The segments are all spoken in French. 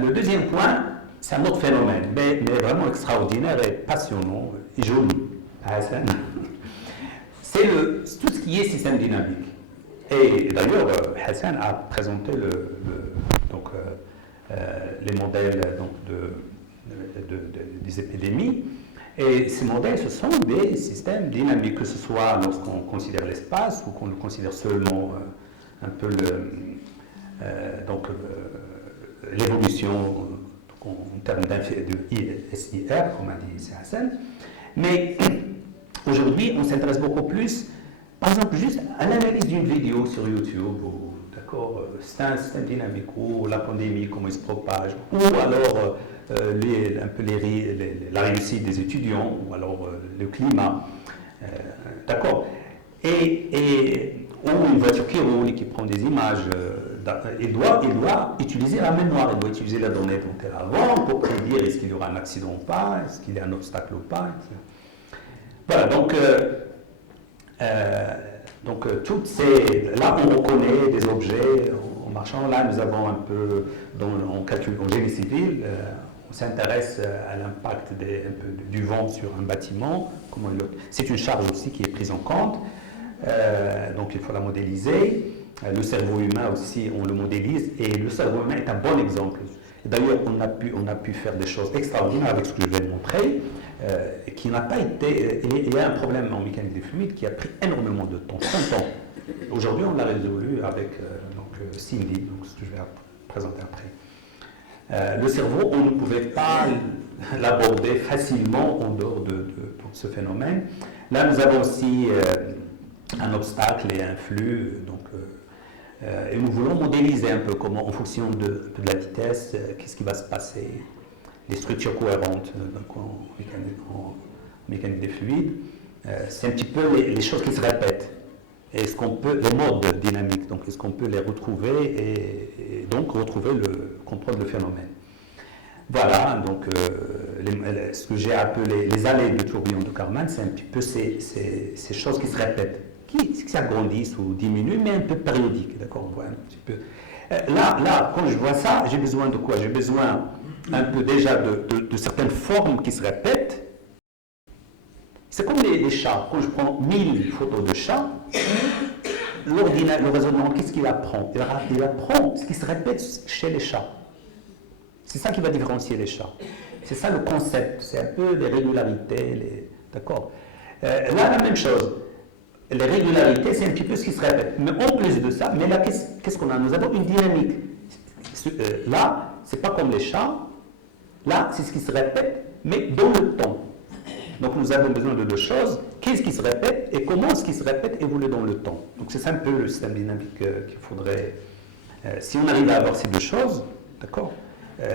Le deuxième point, c'est un autre phénomène, mais vraiment extraordinaire et passionnant et joli. C'est tout ce qui est système dynamique. Et d'ailleurs, Hassan a présenté donc, les modèles donc, des épidémies. Et ces modèles, ce sont des systèmes dynamiques, que ce soit lorsqu'on considère l'espace ou qu'on le considère seulement un peu l'évolution en termes de SIR, comme a dit Hassan. Mais aujourd'hui, on s'intéresse beaucoup plus, par exemple, juste à l'analyse d'une vidéo sur YouTube, d'accord, c'est un système dynamique, ou la pandémie, comment il se propage, ou alors la réussite des étudiants, ou alors le climat, d'accord, ou une voiture qui roule et qui prend des images, il doit utiliser la mémoire, il doit utiliser la donnée dont elle a avant pour prédire est-ce qu'il y aura un accident ou pas, est-ce qu'il y a un obstacle ou pas, etc. Voilà, donc toutes ces... Là, on reconnaît des objets en marchant. Là, nous avons un peu, en génie civil, on s'intéresse à l'impact du vent sur un bâtiment. C'est une charge aussi qui est prise en compte. Donc, il faut la modéliser. Le cerveau humain aussi, on le modélise. Et le cerveau humain est un bon exemple. D'ailleurs, on a pu faire des choses extraordinaires avec ce que je vais montrer, qui n'a pas été... Il y a un problème en mécanique des fluides qui a pris énormément de temps, 5 ans. Aujourd'hui, on l'a résolu avec Cindy, donc ce que je vais présenter après. Le cerveau, on ne pouvait pas l'aborder facilement en dehors de ce phénomène. Là, nous avons aussi un obstacle et un flux, et nous voulons modéliser un peu comment, en fonction de la vitesse, qu'est-ce qui va se passer, les structures cohérentes en mécanique des fluides. C'est un petit peu les choses qui se répètent. Est-ce qu'on peut, les modes dynamiques, donc est-ce qu'on peut les retrouver et donc comprendre le phénomène. Voilà, donc ce que j'ai appelé les allées de tourbillon de Karman, c'est un petit peu ces choses qui se répètent, qui s'agrandissent ou diminuent, mais un peu périodiques, d'accord, on voit un petit peu. Là, quand je vois ça, j'ai besoin de quoi? J'ai besoin un peu déjà de certaines formes qui se répètent. C'est comme les chats. Quand je prends 1000 photos de chats, le raisonnement, qu'est-ce qu'il apprend? Il apprend ce qui se répète chez les chats. C'est ça qui va différencier les chats. C'est ça le concept. C'est un peu les régularités. D'accord. Là, la même chose. Les régularités, c'est un petit peu ce qui se répète. Mais en plus de ça, là, qu'est-ce qu'on a? Nous avons une dynamique. Là, c'est pas comme les chats. Là, c'est ce qui se répète, mais dans le temps. Donc, nous avons besoin de deux choses. Qu'est-ce qui se répète et comment ce qui se répète évolue dans le temps. Donc, c'est ça un peu le système dynamique qu'il faudrait... si on arrive à avoir ces deux choses, d'accord,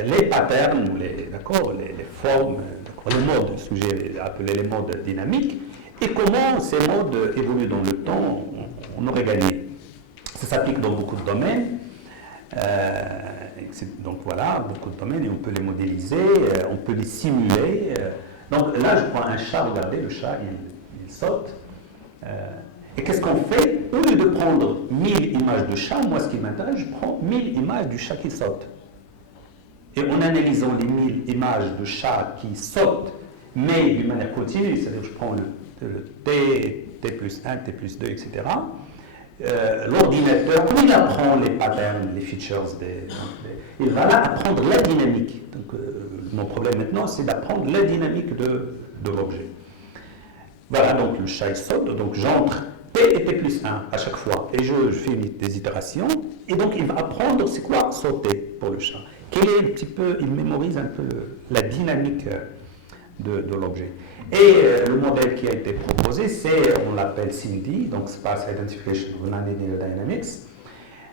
les patterns, les formes, les modes, ce que j'ai appelé les modes dynamiques, et comment ces modes évoluent dans le temps, on aurait gagné. Ça s'applique dans beaucoup de domaines. Donc voilà, beaucoup de domaines, et on peut les modéliser, on peut les simuler. Donc là, je prends un chat, regardez, le chat, il saute. Et qu'est-ce qu'on fait? Au lieu de prendre 1000 images de chat, moi, ce qui m'intéresse, je prends 1000 images du chat qui saute. Et en analysant les 1000 images de chats qui sautent, mais d'une manière continue, c'est-à-dire je prends le T plus 1, T plus 2, etc., l'ordinateur, quand il apprend les patterns, les features, il va là apprendre la dynamique. Donc, mon problème maintenant, c'est d'apprendre la dynamique de l'objet. Voilà, donc le chat il saute, donc j'entre T et T plus 1 à chaque fois, et je fais des itérations, et donc il va apprendre c'est quoi sauter pour le chat. Il mémorise un peu la dynamique de l'objet. Et le modèle qui a été proposé, on l'appelle SIMD, donc Sparse Identification of Nonlinear Dynamics.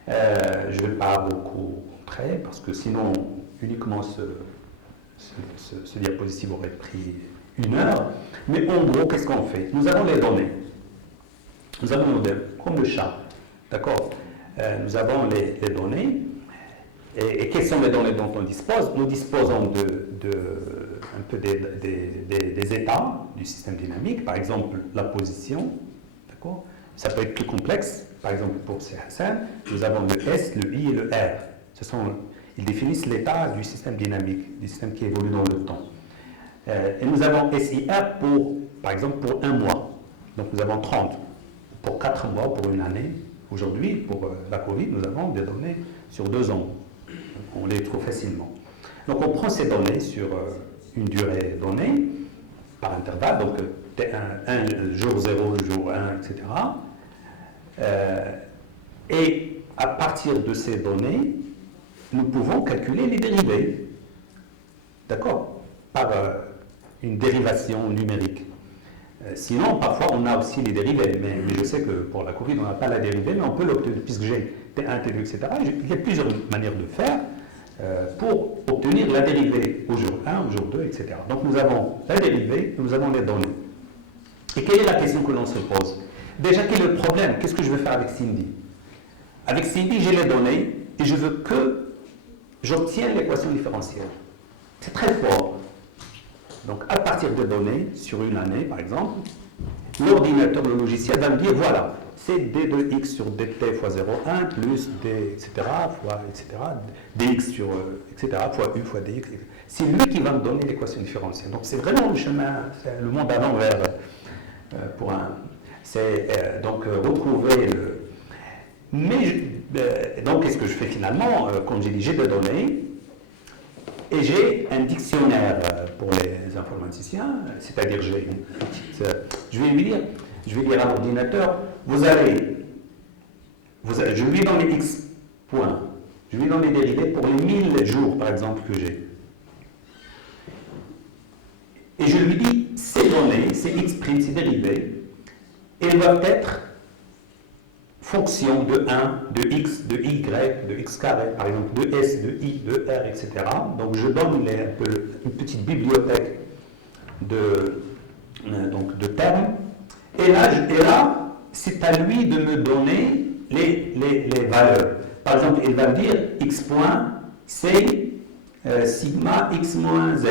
Je ne vais pas beaucoup montrer, parce que sinon, uniquement ce diapositive aurait pris 1 heure. Mais en gros, qu'est-ce qu'on fait? Nous avons les données. Nous avons un modèle, comme le chat. D'accord. Nous avons les données. Et quelles sont les données dont on dispose? Nous disposons un peu des états du système dynamique, par exemple la position, d'accord? Ça peut être plus complexe, par exemple pour Hassan, nous avons le S, le I et le R. Ils définissent l'état du système dynamique, du système qui évolue dans le temps. Et nous avons SIR par exemple, pour un mois. Donc nous avons 30 pour 4 mois, pour une année. Aujourd'hui, pour la Covid, nous avons des données sur 2 ans. On les trouve facilement. Donc on prend ces données sur une durée donnée, par intervalle, donc un jour 0, jour 1, etc. Et à partir de ces données, nous pouvons calculer les dérivés. D'accord? Par une dérivation numérique. Sinon, parfois, on a aussi les dérivés. Mais je sais que pour la Covid, on n'a pas la dérivée, mais on peut l'obtenir, puisque j'ai T1, T2, etc. Il y a plusieurs manières de faire pour obtenir la dérivée au jour 1, au jour 2, etc. Donc nous avons la dérivée, nous avons les données. Et quelle est la question que l'on se pose? Déjà, quel est le problème? Qu'est-ce que je veux faire avec Cindy? Avec Cindy, j'ai les données et je veux que j'obtienne l'équation différentielle. C'est très fort. Donc, à partir des données, sur une année, par exemple, l'ordinateur, le logiciel va me dire, voilà, c'est d de x sur dt fois 0,1 plus d, etc., fois, etc., dx sur, etc., fois u fois dx. C'est lui qui va me donner l'équation différentielle. Donc, c'est vraiment le chemin, c'est le monde à l'envers pour un... C'est donc retrouver le... Mais, donc, qu'est-ce que je fais finalement? Comme j'ai dit, j'ai des données, et j'ai un dictionnaire pour les informaticiens, c'est-à-dire j'ai une petite... je vais dire à l'ordinateur, je lui donne les x points, je lui donne les dérivés pour les 1000 jours, par exemple, que j'ai. Et je lui dis, ces données, ces x', ces dérivés, elles doivent être fonction de 1, de x, de y, de x carré, par exemple, de s, de i, de r, etc. Donc je donne une petite bibliothèque de termes. Et là c'est à lui de me donner les valeurs. Par exemple, il va me dire x point, c'est sigma x moins z.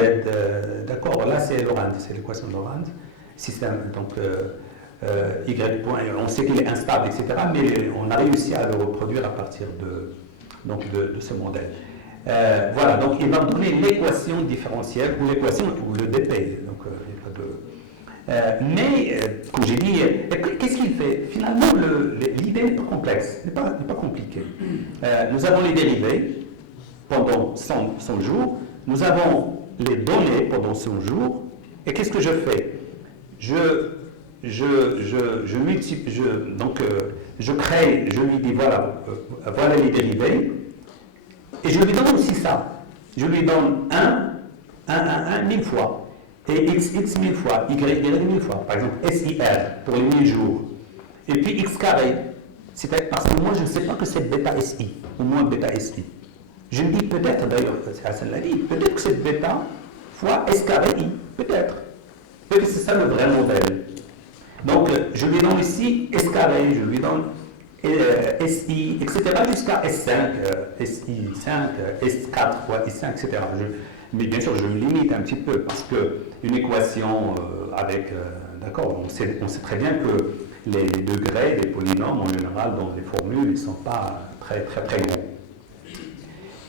D'accord, là c'est Lorentz, c'est l'équation de Lorentz. Système, donc... y point, on sait qu'il est instable, etc., mais on a réussi à le reproduire à partir de ce modèle. Voilà, donc il va me donner l'équation différentielle, ou l'équation, ou le dp. Donc, mais, comme j'ai dit, qu'est-ce qu'il fait? Finalement, l'idée n'est pas complexe, n'est pas compliquée. Nous avons les dérivés pendant 100 jours, nous avons les données pendant 100 jours, et qu'est-ce que je fais? Je crée, je lui dis voilà les dérivés, et je lui donne aussi ça. Je lui donne 1 1000 fois, et x 1000 fois, y 1000 fois. Par exemple, SIR pour les 1000 jours. Et puis x carré, c'est parce que moi je ne sais pas que c'est bêta SI, ou moins bêta SI. Je me dis peut-être, d'ailleurs, Hassan l'a dit, peut-être que c'est bêta fois S carré I, peut-être. Peut-être que c'est ça le vrai modèle. Donc, je lui donne ici S carré, je lui donne SI, etc. jusqu'à S5, SI5, S4 fois I5, etc. Mais bien sûr, je le limite un petit peu parce qu'une équation avec... d'accord, on sait très bien que les degrés des polynômes, en général, dans les formules, ils ne sont pas très grands.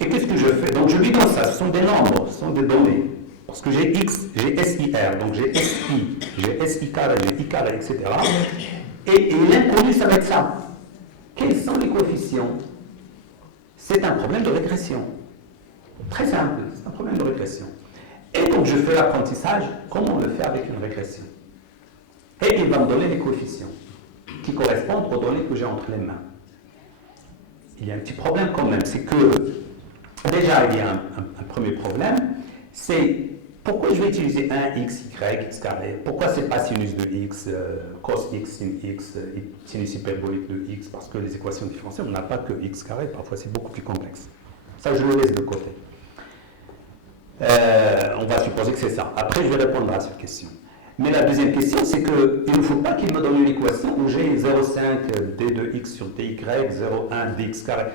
Et qu'est-ce que je fais? Donc, je lui donne ça, ce sont des nombres, ce sont des données. Parce que j'ai X, j'ai SIR, donc j'ai SI, j'ai SI carré, j'ai I carré, etc. Et l'inconnu, ça va être ça. Quels sont les coefficients? C'est un problème de régression. Très simple, c'est un problème de régression. Et donc je fais l'apprentissage, comment on le fait avec une régression. Et il va me donner les coefficients qui correspondent aux données que j'ai entre les mains. Il y a un petit problème quand même, c'est que déjà il y a un premier problème, c'est pourquoi je vais utiliser 1x, y, x carré? Pourquoi c'est pas sinus de x, cos x, sin x, sinus hyperbolique de x? Parce que les équations différentielles, on n'a pas que x carré, parfois c'est beaucoup plus complexe. Ça, je le laisse de côté. On va supposer que c'est ça. Après, je vais répondre à cette question. Mais la deuxième question, c'est qu'il ne faut pas qu'il me donne une équation où j'ai 0,5 d de x sur dy, 0,1 dx carré.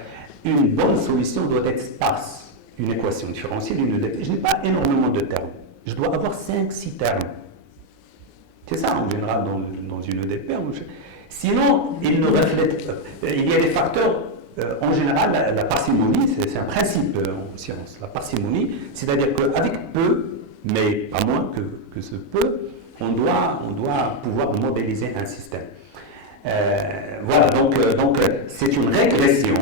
Une bonne solution doit être sparse. Une équation différentielle, une EDP, je n'ai pas énormément de termes. Je dois avoir 5-6 termes. C'est ça, en général, dans une EDP. Sinon, il ne reflète... il y a des facteurs en général, la parcimonie, c'est un principe en science. La parcimonie, c'est-à-dire qu'avec peu, mais pas moins que ce peu, on doit pouvoir modéliser un système. Voilà, donc c'est une régression,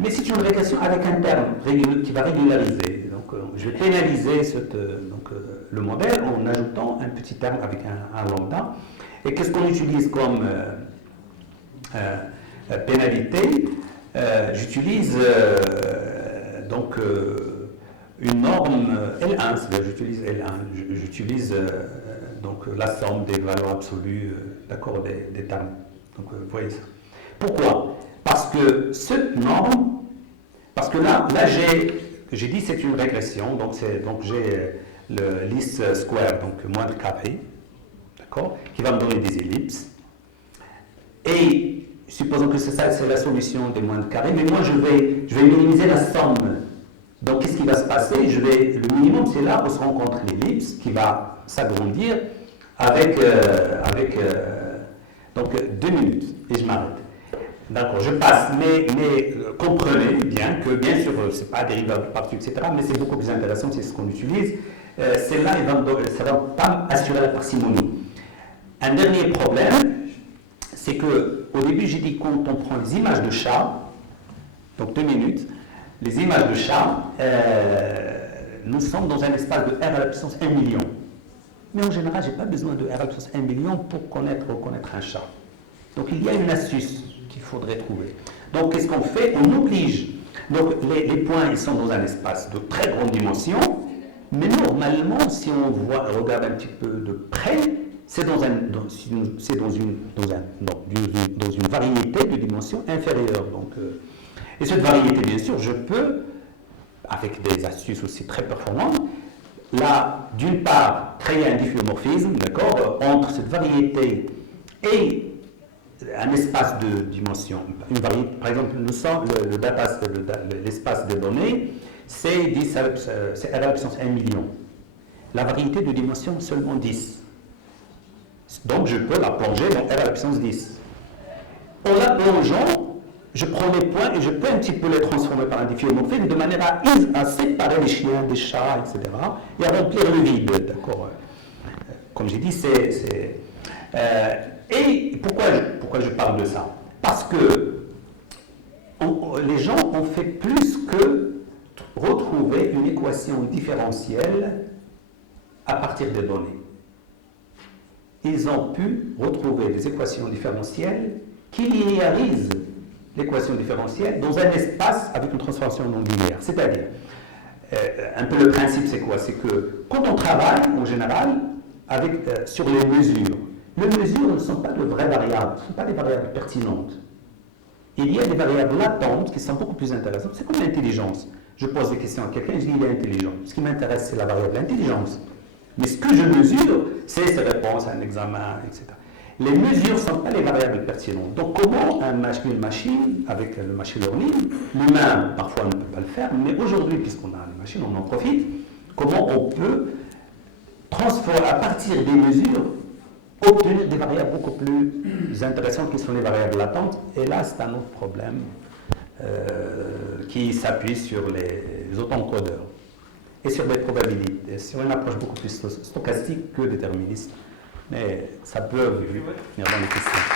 mais c'est une régression avec un terme qui va régulariser. Donc je vais pénaliser le modèle en ajoutant un petit terme avec un lambda. Et qu'est-ce qu'on utilise comme pénalité? J'utilise une norme L1, c'est-à-dire j'utilise L1, j'utilise donc la somme des valeurs absolues d'accord, des termes. Donc vous voyez ça. Pourquoi? Parce que cette norme, parce que là j'ai dit c'est une régression, donc j'ai le least square, donc moins de carré, d'accord, qui va me donner des ellipses. Et supposons que c'est la solution des moins de carré, mais moi je vais minimiser la somme. Donc qu'est-ce qui va se passer? Le minimum c'est là où se rencontre l'ellipse qui va s'agrandir avec donc 2 minutes et je m'arrête. D'accord, je passe, mais comprenez bien que bien sûr c'est pas dérivable partout, etc. Mais c'est beaucoup plus intéressant, c'est ce qu'on utilise. Celle-là, ça ne va pas assurer la parcimonie. Un dernier problème, c'est que au début j'ai dit quand on prend les images de chat, donc 2 minutes, les images de chat, nous sommes dans un espace de R à la puissance 1 million. Mais en général, je n'ai pas besoin de R à la puissance 1 million pour reconnaître un chat. Donc il y a une astuce qu'il faudrait trouver. Donc qu'est-ce qu'on fait? On oblige. Donc les points, ils sont dans un espace de très grande dimension, mais normalement, si on regarde un petit peu de près, c'est dans une variété de dimensions inférieures. Donc, et cette variété, bien sûr, je peux, avec des astuces aussi très performantes, là, d'une part, créer un difféomorphisme, d'accord, entre cette variété et un espace de dimension. Une variété, par exemple, l'espace de données, c'est R à la puissance 1 million. La variété de dimension, seulement 10. Donc, je peux la plonger dans R à la puissance 10. En la plongeant, je prends les points et je peux un petit peu les transformer par un difféomorphisme de manière à séparer les chiens des chats, etc. et à remplir le vide, d'accord. Comme j'ai dit, et pourquoi je parle de ça? Parce que les gens ont fait plus que retrouver une équation différentielle à partir des données. Ils ont pu retrouver des équations différentielles qui linéarisent l'équation différentielle dans un espace avec une transformation non linéaire. C'est-à-dire, un peu le principe c'est quoi? C'est que quand on travaille, en général, sur les mesures ne sont pas de vraies variables, ce ne sont pas des variables pertinentes. Il y a des variables latentes qui sont beaucoup plus intéressantes. C'est comme l'intelligence. Je pose des questions à quelqu'un, je dis il est intelligent. Ce qui m'intéresse, c'est la variable intelligence. Mais ce que je mesure, c'est ses réponses à un examen, etc. Les mesures ne sont pas les variables pertinentes. Donc comment une machine, avec le machine learning, l'humain parfois ne peut pas le faire, mais aujourd'hui, puisqu'on a les machines, on en profite, comment on peut transformer à partir des mesures, obtenir des variables beaucoup plus intéressantes qui sont les variables latentes. Et là, c'est un autre problème qui s'appuie sur les autoencodeurs et sur des probabilités, sur une approche beaucoup plus stochastique que déterministe. Mais ça peut venir dans les questions.